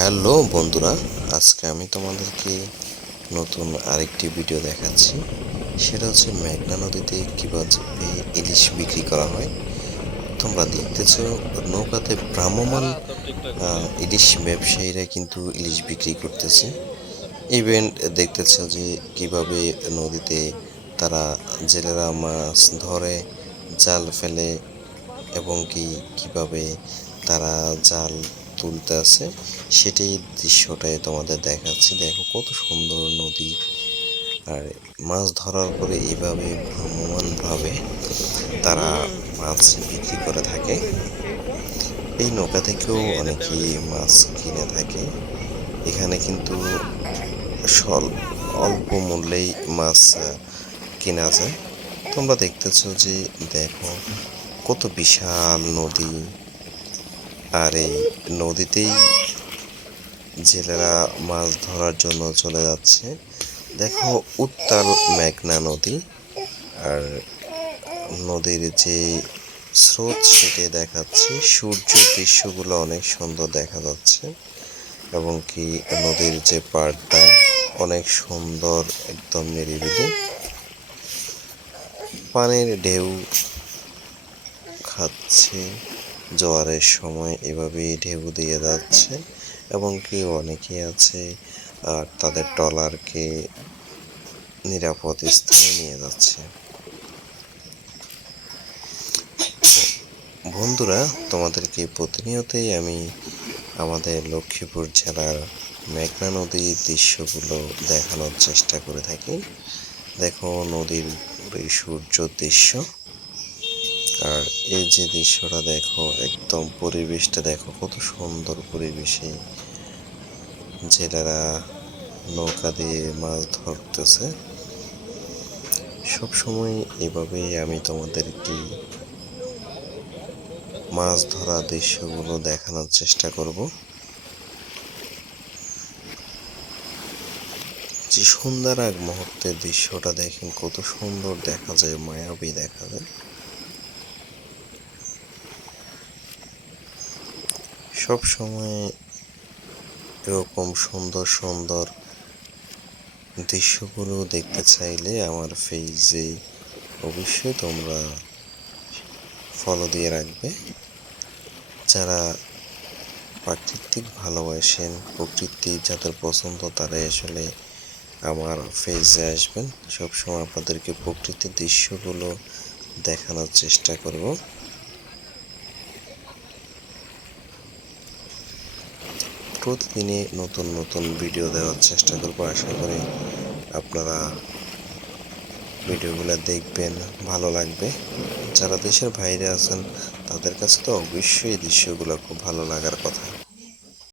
Hello বন্ধুরা, আজকে আমি তোমাদেরকে নতুন আরেকটি ভিডিও দেখাচ্ছি। সেটা হচ্ছে মেঘনা নদীতে কীভাবে ইলিশ বিক্রি করা হয়। তোমরা দেখতেছ নৌকাতে ভ্রাম্যমাণ ইলিশ ব্যবসায়ীরা কিন্তু ইলিশ বিক্রি করতেছে। ইভেন দেখতেছ যে কিভাবে নদীতে তারা জেলেরা মাছ ধরে, জাল ফেলে এবং কিভাবে তারা জাল তুলতে আছে সেটাই দৃশ্যটাই তোমাদের দেখাচ্ছি। দেখো কত সুন্দর নদী, আর মাছ ধরার পরে এইভাবে ভ্রাম্যমাণভাবে তারা মাছ বিক্রি করে থাকে। এই নৌকা থেকেও অনেকেই মাছ কিনে থাকে। এখানে কিন্তু অল্প মূল্যেই মাছ কেনা যায়। তোমরা দেখতেছো যে দেখো কত বিশাল নদী, আর এই নদীতেই জেলেরা মাছ ধরার জন্য চলে যাচ্ছে। দেখো উত্তাল মেঘনা নদী, আর নদীর যে স্রোত সেটা দেখাচ্ছে। সূর্যের দৃশ্যগুলো অনেক সুন্দর দেখা যাচ্ছে এবং নদীর যে পাড়টা অনেক সুন্দর, একদম নিরিবিলি। পানির ঢেউ খাচ্ছে জোয়ারের সময়, এভাবেই ঢেউ দিয়ে যাচ্ছে এবং অনেকে আছে আর তাদের ট্রলারকে নিরাপদ স্থানে নিয়ে যাচ্ছে। বন্ধুরা, তোমাদেরকে প্রতিনিয়তই আমি আমাদের লক্ষ্মীপুর জেলার মেঘনা নদীর দৃশ্যগুলো দেখানোর চেষ্টা করে থাকি। দেখো নদীর এই সূর্য দৃশ্য, আর এই যে দৃশ্যটা দেখো, একদম পরিবেশটা দেখো কত সুন্দর পরিবেশে জেলেরা নৌকা দিয়ে মাছ ধরতেছে। সবসময় এভাবেই আমি তোমাদেরকে মাছ ধরা দৃশ্যগুলো দেখানোর চেষ্টা করব। যে সুন্দর এক মুহূর্তের দৃশ্যটা দেখেন, কত সুন্দর দেখা যায়, মায়াবী দেখা যায়। সব সময় এরকম সুন্দর সুন্দর দৃশ্যগুলো দেখতে চাইলে আমার পেজে অবশ্যই তোমরা ফলো দিয়ে রাখবে। যারা প্রাকৃতিক ভালোবাসেন, প্রকৃতি যাদের পছন্দ, তারাই আসলে আমার পেজে আসবেন। সবসময় আপনাদেরকে প্রকৃতির দৃশ্যগুলো দেখানোর চেষ্টা করব। প্রতিদিনই নতুন নতুন ভিডিও দেওয়ার চেষ্টা করব। আশা করি আপনারা ভিডিওগুলো দেখবেন, ভালো লাগবে। যারা দেশের বাইরে আছেন তাদের কাছে তো অবশ্যই এই দৃশ্যগুলো খুব ভালো লাগার কথা।